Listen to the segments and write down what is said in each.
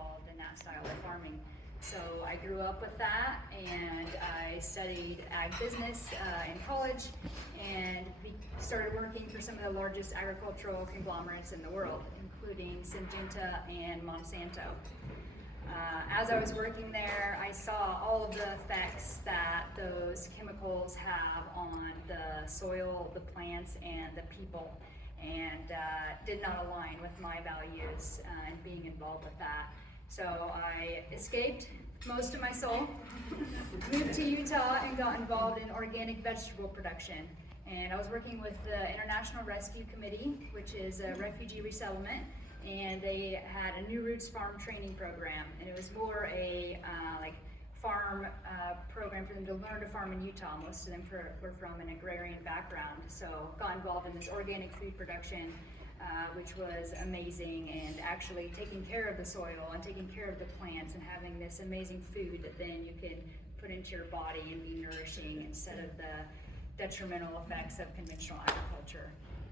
involved in that style of farming. So I grew up with that, and I studied ag business in college, and started working for some of the largest agricultural conglomerates in the world, including Syngenta and Monsanto. As I was working there, I saw all of the effects that those chemicals have on the soil, the plants, and the people, and did not align with my values and being involved with that. So I escaped most of my soul, moved to Utah, and got involved in organic vegetable production. And I was working with the International Rescue Committee, which is a refugee resettlement, and they had a New Roots farm training program, and it was more a farm program for them to learn to farm in Utah. Most of them were from an agrarian background, so got involved in this organic food production, which was amazing, and actually taking care of the soil and taking care of the plants and having this amazing food that then you can put into your body and be nourishing instead of the detrimental effects of conventional agriculture.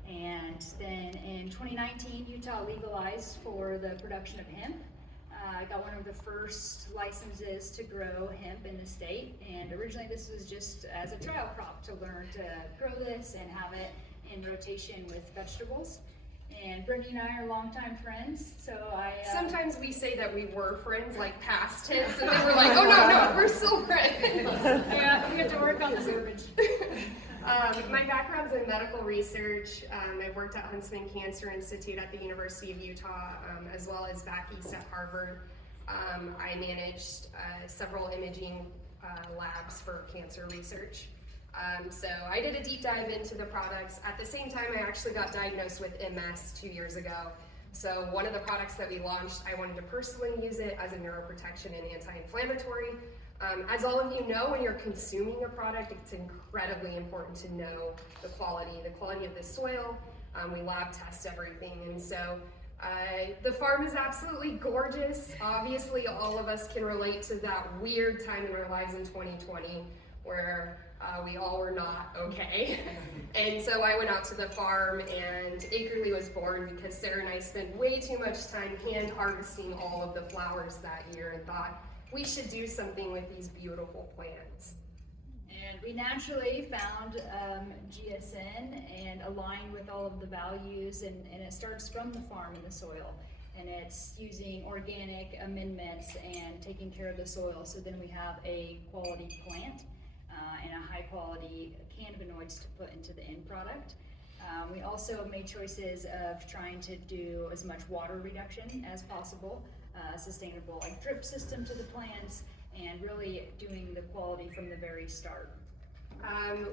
And then in 2019, Utah legalized for the production of hemp. I got one of the first licenses to grow hemp in the state, and originally this was just as a trial crop to learn to grow this and have it in rotation with vegetables. And Britney and I are longtime friends, so sometimes we say that we were friends, like past tense, and then we're like, oh no, we're still friends. Yeah, we have to work on the verbiage. My background's in medical research. I've worked at Huntsman Cancer Institute at the University of Utah, as well as back east at Harvard. I managed several imaging labs for cancer research. So I did a deep dive into the products. At the same time, I actually got diagnosed with MS 2 years ago. So one of the products that we launched, I wanted to personally use it as a neuroprotection and anti-inflammatory. As all of you know, when you're consuming a product, it's incredibly important to know the quality of the soil. We lab test everything, and so the farm is absolutely gorgeous. Obviously, all of us can relate to that weird time in our lives in 2020 where we all were not okay. And so I went out to the farm, and Acrely was born because Sarah and I spent way too much time hand harvesting all of the flowers that year and thought we should do something with these beautiful plants. And we naturally found GSN and aligned with all of the values, and it starts from the farm and the soil. And it's using organic amendments and taking care of the soil, so then we have a quality plant and a high quality cannabinoids to put into the end product. We also made choices of trying to do as much water reduction as possible, sustainable drip system to the plants, and really doing the quality from the very start.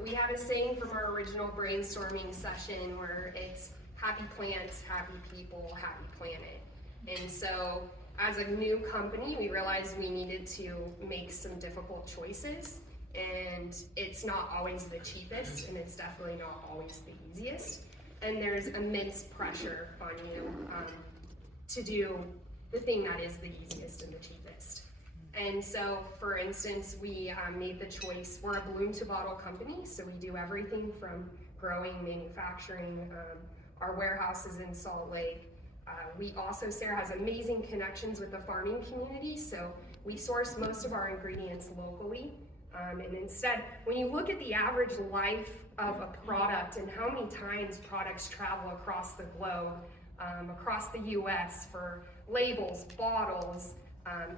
We have a saying from our original brainstorming session where it's happy plants, happy people, happy planet. And so as a new company, we realized we needed to make some difficult choices, and it's not always the cheapest, and it's definitely not always the easiest. And there's immense pressure on you to do the thing that is the easiest and the cheapest. And so, for instance, we made the choice. We're a bloom to bottle company, so we do everything from growing, manufacturing. Our warehouse is in Salt Lake. We also, Sarah has amazing connections with the farming community, so we source most of our ingredients locally. And instead, when you look at the average life of a product and how many times products travel across the globe, across the US for labels, bottles,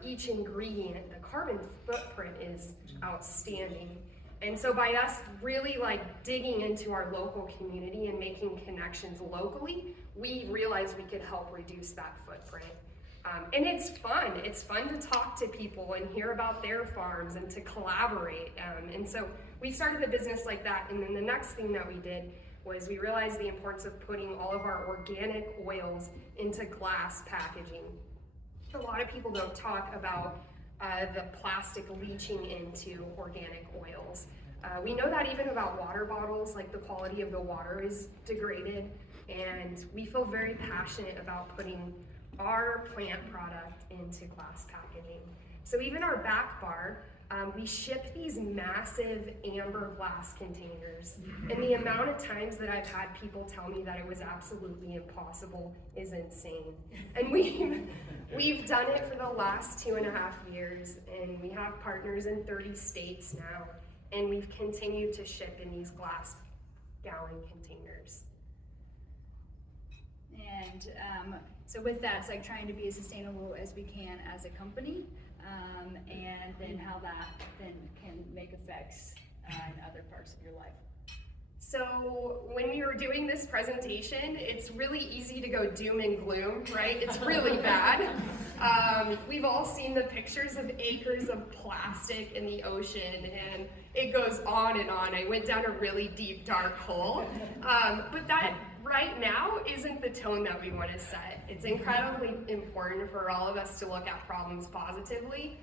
each ingredient, the carbon footprint is outstanding. And so by us really digging into our local community and making connections locally, we realized we could help reduce that footprint. And it's fun. It's fun to talk to people and hear about their farms and to collaborate. And so we started the business like that. And then the next thing that we did was we realized the importance of putting all of our organic oils into glass packaging. A lot of people don't talk about the plastic leaching into organic oils. We know that even about water bottles, the quality of the water is degraded, and we feel very passionate about putting our plant product into glass packaging. So even our back bar, we ship these massive amber glass containers, and the amount of times that I've had people tell me that it was absolutely impossible is insane. And we've done it for the last 2.5 years, and we have partners in 30 states now, and we've continued to ship in these glass gallon containers. And so with that, it's like trying to be as sustainable as we can as a company, and then how that then can make effects in other parts of your life. So when we were doing this presentation, it's really easy to go doom and gloom, right? It's really bad. We've all seen the pictures of acres of plastic in the ocean, and it goes on and on. I went down a really deep, dark hole. But that right now isn't the tone that we want to set. It's incredibly important for all of us to look at problems positively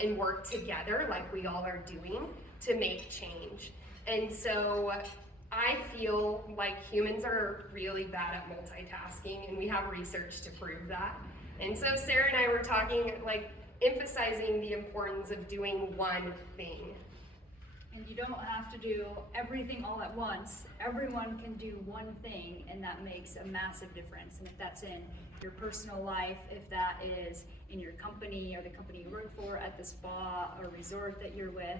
and work together like we all are doing to make change. And so I feel like humans are really bad at multitasking, and we have research to prove that. And so Sarah and I were talking, like, emphasizing the importance of doing one thing. And you don't have to do everything all at once. Everyone can do one thing, and that makes a massive difference. And if that's in your personal life, if that is in your company or the company you work for, at the spa or resort that you're with,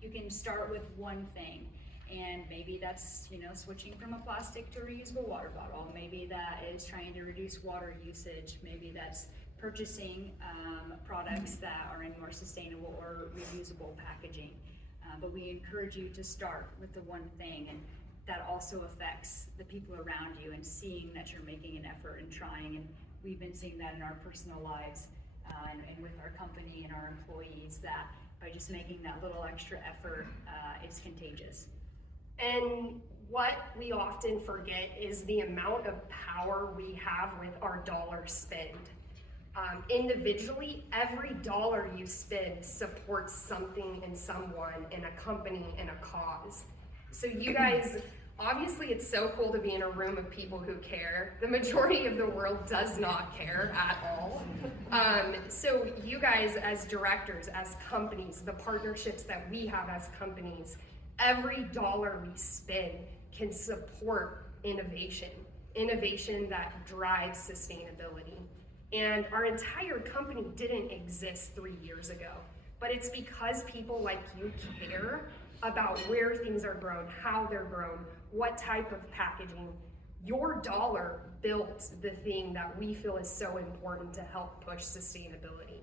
you can start with one thing. And maybe that's, switching from a plastic to a reusable water bottle. Maybe that is trying to reduce water usage. Maybe that's purchasing products that are in more sustainable or reusable packaging. But we encourage you to start with the one thing, and that also affects the people around you, and seeing that you're making an effort and trying. And we've been seeing that in our personal lives and with our company and our employees, that by just making that little extra effort, it's contagious. And what we often forget is the amount of power we have with our dollar spend. Individually, every dollar you spend supports something and someone and a company and a cause. So you guys, obviously it's so cool to be in a room of people who care. The majority of the world does not care at all. So you guys as directors, as companies, the partnerships that we have as companies, every dollar we spend can support innovation that drives sustainability. And our entire company didn't exist 3 years ago, but it's because people like you care about where things are grown, how they're grown, what type of packaging. Your dollar built the thing that we feel is so important to help push sustainability.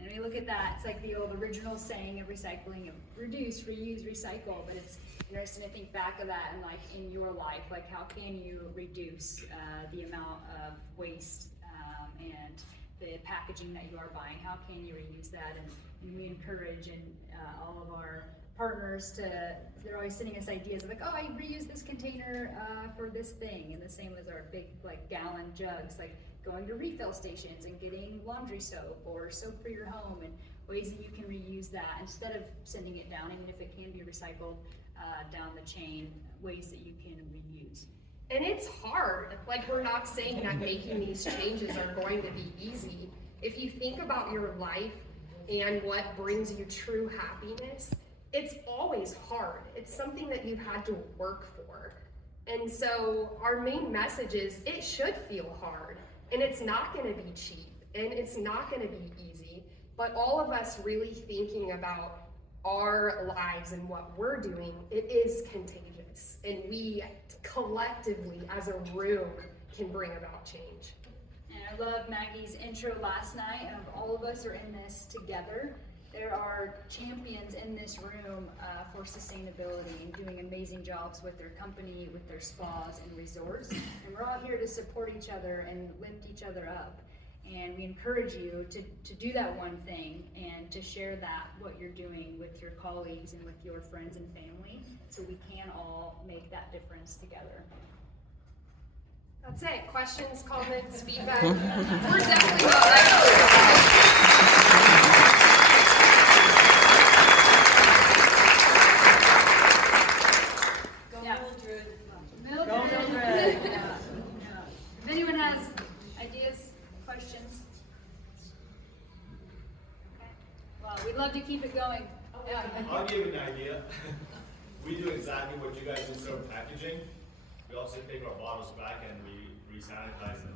And we look at that, it's like the old original saying of recycling, of reduce, reuse, recycle, but it's interesting to think back of that and like in your life, like how can you reduce the amount of waste and the packaging that you are buying? How can you reuse that? And we encourage all of our partners they're always sending us ideas of like, oh, I reuse this container for this thing, and the same as our big like gallon jugs, like going to refill stations and getting laundry soap or soap for your home, and ways that you can reuse that instead of sending it down, even if it can be recycled down the chain, ways that you can reuse. And it's hard. Like, we're not saying that making these changes are going to be easy. If you think about your life and what brings you true happiness, it's always hard. It's something that you've had to work for. And so our main message is it should feel hard, and it's not going to be cheap, and it's not going to be easy, but all of us really thinking about our lives and what we're doing, it is contagious, and we collectively as a room can bring about change. And I love Maggie's intro last night, and all of us are in this together. There are champions in this room for sustainability and doing amazing jobs with their company, with their spas and resorts. And we're all here to support each other and lift each other up. And we encourage you to do that one thing and to share that, what you're doing with your colleagues and with your friends and family, so we can all make that difference together. That's it. Questions, comments, feedback? We're definitely not experts. MILDRED. If anyone has ideas, questions. We'd love to keep it going. Yeah. I'll give you an idea. We do exactly what you guys do in terms of packaging. We also take our bottles back and we re-sanitize and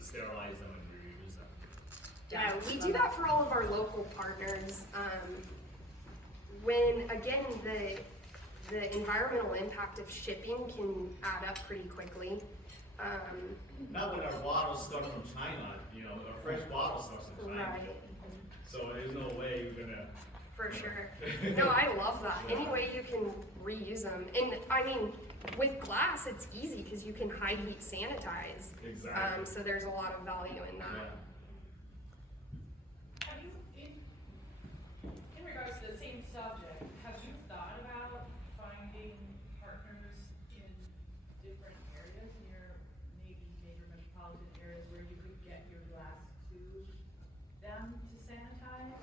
sterilize them and reuse them. Yeah, we do that for all of our local partners. When, again, the environmental impact of shipping can add up pretty quickly. Not when our bottles start from China, our fresh bottle starts from China. Right. So there's no way you're gonna. For sure. No, I love that. Any way you can reuse them. And I mean, with glass, it's easy because you can high heat sanitize. Exactly. So there's a lot of value in that. Yeah. Have you, in regards to the same subject, have you thought about finding partners in different areas in your maybe major metropolitan areas where you could get your glass to them to sanitize?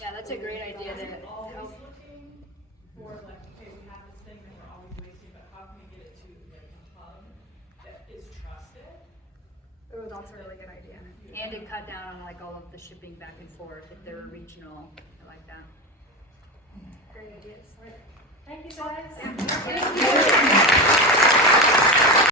Yeah, that's a great idea to Always help. looking for like, okay, we have this thing and we're always wasting, but how can we get it to like a hub that is trusted? Oh, that's a really good idea. And to cut down on like all of the shipping back and forth if they're regional, I like that. Great ideas. Thank you guys.